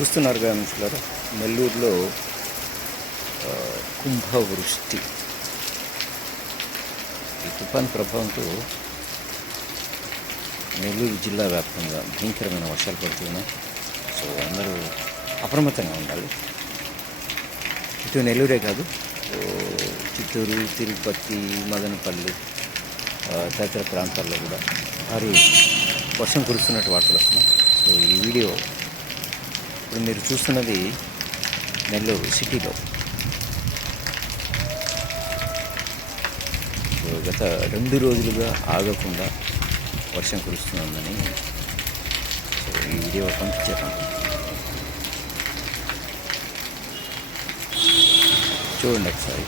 చూస్తున్నారు కదా మిత్రులారా, నెల్లూరులో కుంభవృష్టి. ఈ తుఫాన్ ప్రభావంతో నెల్లూరు జిల్లా వ్యాప్తంగా భయంకరమైన వర్షాలు పడుతున్నాయి. సో అందరూ అప్రమత్తంగా ఉండాలి. ఇటు నెల్లూరే కాదు, చిత్తూరు, తిరుపతి, మదనపల్లి తదితర ప్రాంతాల్లో కూడా భారీ వర్షం కురుస్తున్నట్టు వార్తలు వస్తున్నాయి. సో ఈ వీడియో ఇప్పుడు మీరు చూస్తున్నది నెల్లూరు సిటీలో. సో గత 2 రోజులుగా ఆగకుండా వర్షం కురుస్తుందని సో ఈ వీడియో పంపించాను, చూడండి ఒకసారి.